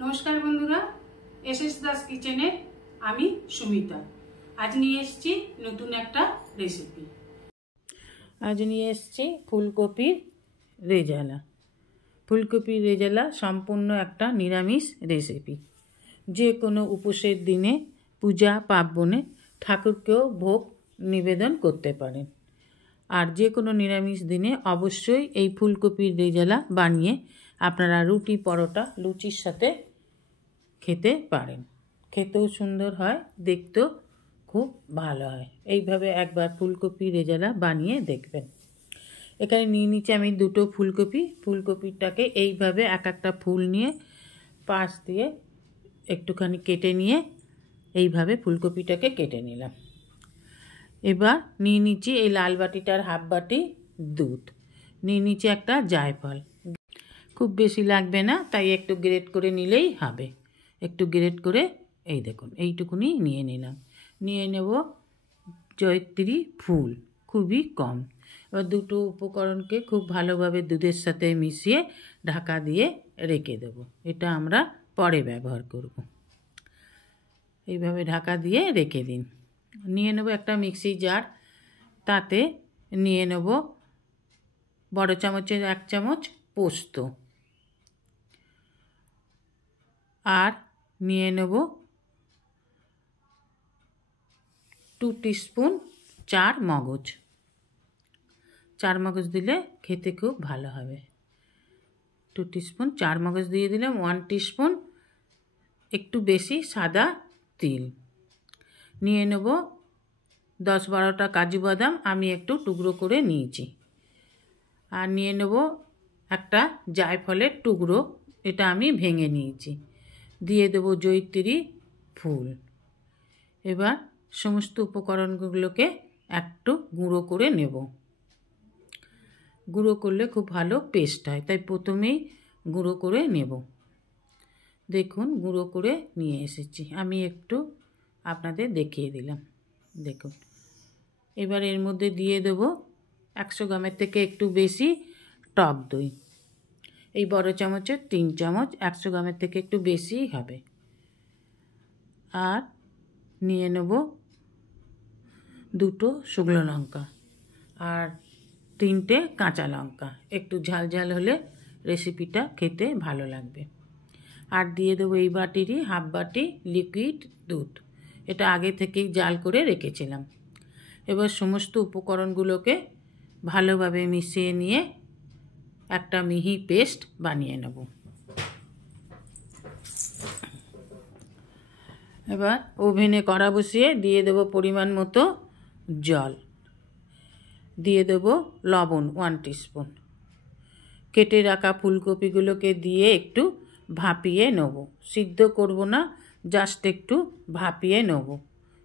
নমস্কার বন্ধুরা, এসএস দাস কিচেনে আমি সুমিতা। আজ নিয়ে এসেছি নতুন একটা রেসিপি। আজ নিয়ে এসেছি ফুলকপির রেজালা। ফুলকপির রেজালা সম্পূর্ণ একটা নিরামিষ রেসিপি। যে কোনো উপোসের দিনে, পূজা পার্বণে ঠাকুরকেও ভোগ নিবেদন করতে পারেন। আর যে কোনো নিরামিষ দিনে অবশ্যই এই ফুলকপির রেজালা বানিয়ে আপনারা রুটি, পরোটা, লুচির সাথে খেতে পারেন। খেতেও সুন্দর হয়, দেখতেও খুব ভালো হয়। এইভাবে একবার ফুলকপি রেজালা বানিয়ে দেখবেন। এখানে নিয়ে নিচ্ছি আমি দুটো ফুলকপিটাকে এইভাবে এক একটা ফুল নিয়ে পাশ দিয়ে একটুখানি কেটে নিয়ে এইভাবে ফুলকপিটাকে কেটে নিলাম। এবার নিয়ে নিচ্ছি এই লাল বাটিটার হাফ বাটি দুধ, নিয়ে নিচ্ছি একটা জায়ফল। খুব বেশি লাগবে না, তাই একটু গ্রেট করে নিলেই হবে। একটু গ্রেট করে এই দেখুন এইটুকুনি নিয়ে নিলাম। নিয়ে নেব জয়িত্রী ফুল, খুবই কম। এবার দুটো উপকরণকে খুব ভালোভাবে দুধের সাথে মিশিয়ে ঢাকা দিয়ে রেখে দেব। এটা আমরা পরে ব্যবহার করব। এইভাবে ঢাকা দিয়ে রেখে দিন। নিয়ে নেব একটা মিক্সি জার, তাতে নিয়ে নেব বড় চামচের 1 চামচ পোস্ত, আর নিয়ে নেব 2 টিস্পুন চার মগজ দিলে খেতে খুব ভালো হবে। 2 টিস্পুন চার মগজ দিয়ে দিলাম। 1 টিস্পুন একটু বেশি সাদা তিল। নিয়ে নেব 10-12টা কাজু বাদাম, আমি একটু টুকরো করে নিয়েছি। আর নিয়ে নেব একটা জায়ফলের টুকরো, এটা আমি ভেঙে নিয়েছি। দিয়ে দেব জয়িত্রী ফুল। এবার সমস্ত উপকরণগুলোকে একটু গুঁড়ো করে নেব। গুঁড়ো করলে খুব ভালো পেস্ট হয়, তাই প্রথমেই গুঁড়ো করে নেব। দেখুন গুঁড়ো করে নিয়ে এসেছি, আমি একটু আপনাদের দেখিয়ে দিলাম। দেখুন এবার এর মধ্যে দিয়ে দেব 100 গ্রামের থেকে একটু বেশি টক দই। এই বড় চামচের 3 চামচ, 100 গ্রামের থেকে একটু বেশিই হবে। আর নিয়ে নেব 2টো শুকনো লঙ্কা আর 3টে কাঁচা লঙ্কা। একটু ঝাল ঝাল হলে রেসিপিটা খেতে ভালো লাগবে। আর দিয়ে দেবো এই বাটিরই হাফ বাটি লিকুইড দুধ, এটা আগে থেকেই জাল করে রেখেছিলাম। এবার সমস্ত উপকরণগুলোকে ভালোভাবে মিশিয়ে নিয়ে একটা মিহি পেস্ট বানিয়ে নেব। এবার ওভেনে কড়া বসিয়ে দিয়ে দেব পরিমাণ মতো জল, দিয়ে দেব লবণ 1 টিস্পুন। কেটে রাখা ফুলকপিগুলোকে দিয়ে একটু ভাপিয়ে নেব। সিদ্ধ করব না, জাস্ট একটু ভাপিয়ে নেব।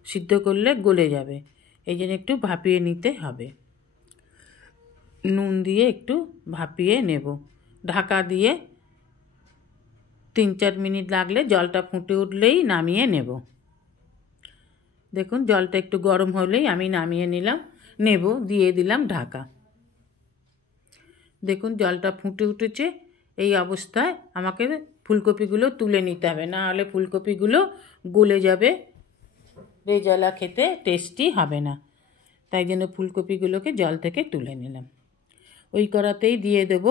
সিদ্ধ করলে গলে যাবে, এই জন্য একটু ভাপিয়ে নিতে হবে। নুন দিয়ে একটু ভাপিয়ে নেব। ঢাকা দিয়ে 3-4 মিনিট লাগলে জলটা ফুটে উঠলেই নামিয়ে নেব। দেখুন জলটা একটু গরম হলেই আমি নামিয়ে নেব, দিয়ে দিলাম ঢাকা। দেখুন জলটা ফুটে উঠেছে। এই অবস্থায় আমাকে ফুলকপিগুলো তুলে নিতে হবে, না হলে ফুলকপিগুলো গলে যাবে, রেজালা খেতে টেস্টি হবে না। তাই জন্য ফুলকপিগুলোকে জল থেকে তুলে নিলাম। ওই কড়াতেই দিয়ে দেব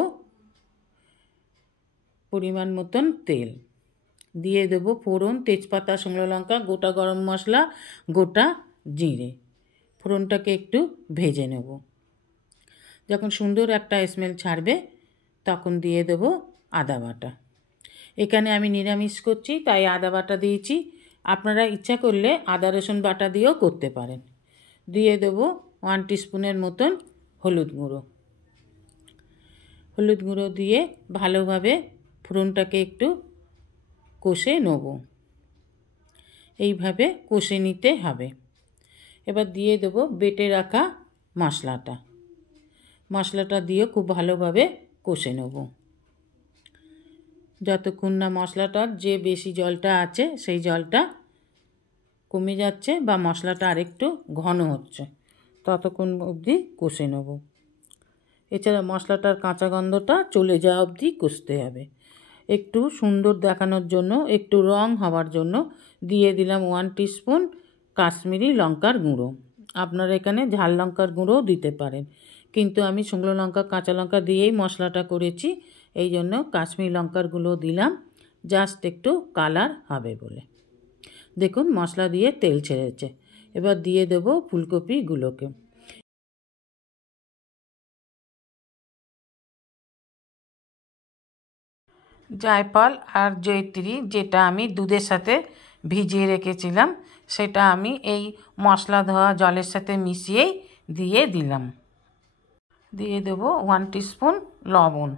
পরিমাণ মতন তেল, দিয়ে দেব ফোড়ন, তেজপাতা, শুকনো লঙ্কা, গোটা গরম মশলা, গোটা জিরে। ফোড়নটাকে একটু ভেজে নেব। যখন সুন্দর একটা স্মেল ছাড়বে তখন দিয়ে দেব আদা বাটা। এখানে আমি নিরামিষ করছি তাই আদা বাটা দিয়েছি, আপনারা ইচ্ছা করলে আদা রসুন বাটা দিয়েও করতে পারেন। দিয়ে দেব 1 টিস্পুনের মতন হলুদ গুঁড়ো দিয়ে ভালোভাবে ফোড়নটাকে একটু কষে নেব। এইভাবে কষে নিতে হবে। এবার দিয়ে দেব বেটে রাখা মশলাটা দিয়ে খুব ভালোভাবে কষে নেব। যতক্ষণ না মশলাটার যে বেশি জলটা আছে সেই জলটা কমে যাচ্ছে বা মশলাটা আরেকটু ঘন হচ্ছে, ততক্ষণ অবধি কষে নেব। এছাড়া মশলাটার কাঁচা গন্ধটা চলে যাওয়া অবধি কষতে হবে। একটু সুন্দর দেখানোর জন্য, একটু রং হওয়ার জন্য দিয়ে দিলাম 1 টিস্পুন কাশ্মীরি লঙ্কার গুঁড়ো। আপনারা এখানে ঝাল লঙ্কার গুঁড়োও দিতে পারেন, কিন্তু আমি শুকনো লঙ্কা কাঁচা লঙ্কা দিয়েই মশলাটা করেছি, এই জন্য কাশ্মীরি লঙ্কার গুঁড়ো দিলাম, জাস্ট একটু কালার হবে বলে। দেখুন মশলা দিয়ে তেল ছেড়েছে। এবার দিয়ে দেব ফুলকপিগুলোকে। জায়ফল আর জয়িত্রী যেটা আমি দুধের সাথে ভিজিয়ে রেখেছিলাম, সেটা আমি এই মশলা ধোয়া জলের সাথে মিশিয়েই দিয়ে দিলাম। দিয়ে দেব 1 টিস্পুন লবণ।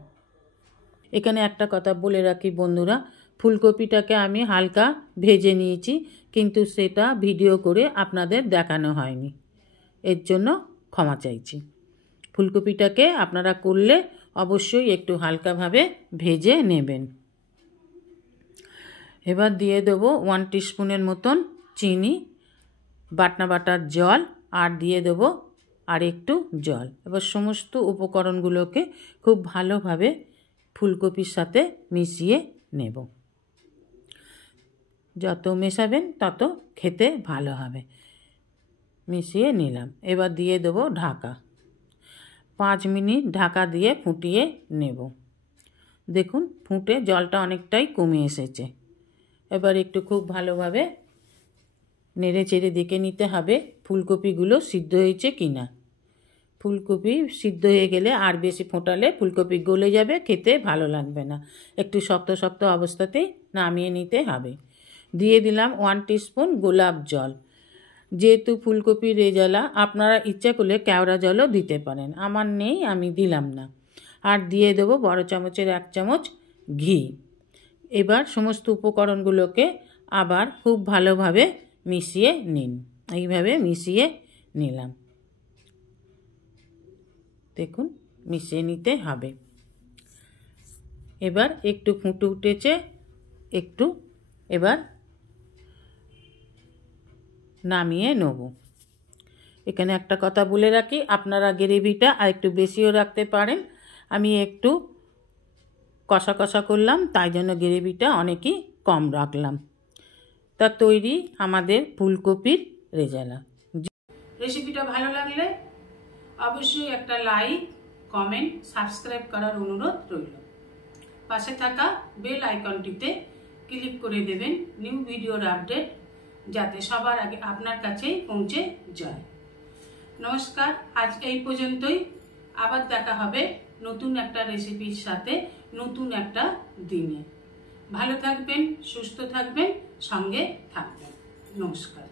এখানে একটা কথা বলে রাখি বন্ধুরা, ফুলকপিটাকে আমি হালকা ভেজে নিয়েছি, কিন্তু সেটা ভিডিও করে আপনাদের দেখানো হয়নি, এর জন্য ক্ষমা চাইছি। ফুলকপিটাকে আপনারা করলে অবশ্যই একটু হালকাভাবে ভেজে নেবেন। এবার দিয়ে দেবো 1 টিস্পুনের মতন চিনি, বাটনা বাটার জল, আর দিয়ে দেবো আর একটু জল। এবার সমস্ত উপকরণগুলোকে খুব ভালোভাবে ফুলকপির সাথে মিশিয়ে নেব। যত মেশাবেন তত খেতে ভালো হবে। মিশিয়ে নিলাম। এবার দিয়ে দেবো ঢাকা। 5 মিনিট ঢাকা দিয়ে ফুটিয়ে নেব। দেখুন ফুটে জলটা অনেকটাই কমে এসেছে। এবার একটু খুব ভালোভাবে নেড়ে চেড়ে দেখে নিতে হবে ফুলকপিগুলো সিদ্ধ হয়েছে কি না। ফুলকপি সিদ্ধ হয়ে গেলে আর বেশি ফোটালে ফুলকপি গলে যাবে, খেতে ভালো লাগবে না। একটু শক্ত শক্ত অবস্থাতেই নামিয়ে নিতে হবে। দিয়ে দিলাম 1 টিস্পুন গোলাপ জল। যেহেতু ফুলকপি রেজালা, আপনারা ইচ্ছা করলে কেওড়া জলও দিতে পারেন, আমার নেই, আমি দিলাম না। আর দিয়ে দেবো বড় চামচের 1 চামচ ঘি। এবার সমস্ত উপকরণগুলোকে আবার খুব ভালোভাবে মিশিয়ে নিন। এইভাবে মিশিয়ে নিলাম। দেখুন মিশিয়ে নিতে হবে। এবার একটু ফুটে উঠেছে, একটু এবার নামিয়ে নেব। এখানে একটা কথা বলে রাখি, আপনারা গ্রেভিটা আর একটু বেশিও রাখতে পারেন। আমি একটু কষা কষা করলাম, তাই জন্য গ্রেভিটা অনেকই কম রাখলাম। তা তৈরি আমাদের ফুলকপির রেজালা। রেসিপিটা ভালো লাগলে অবশ্যই একটা লাইক, কমেন্ট, সাবস্ক্রাইব করার অনুরোধ রইল। পাশে থাকা বেল আইকনটিতে ক্লিক করে দেবেন নিউ ভিডিওর আপডেট যাতে সবার আগে আপনার কাছেই পৌঁছে যায়। নমস্কার, আজ এই পর্যন্তই। আবার দেখা হবে নতুন একটা রেসিপির সাথে নতুন একটা দিনে। ভালো থাকবেন, সুস্থ থাকবেন, সঙ্গে থাকবেন। নমস্কার।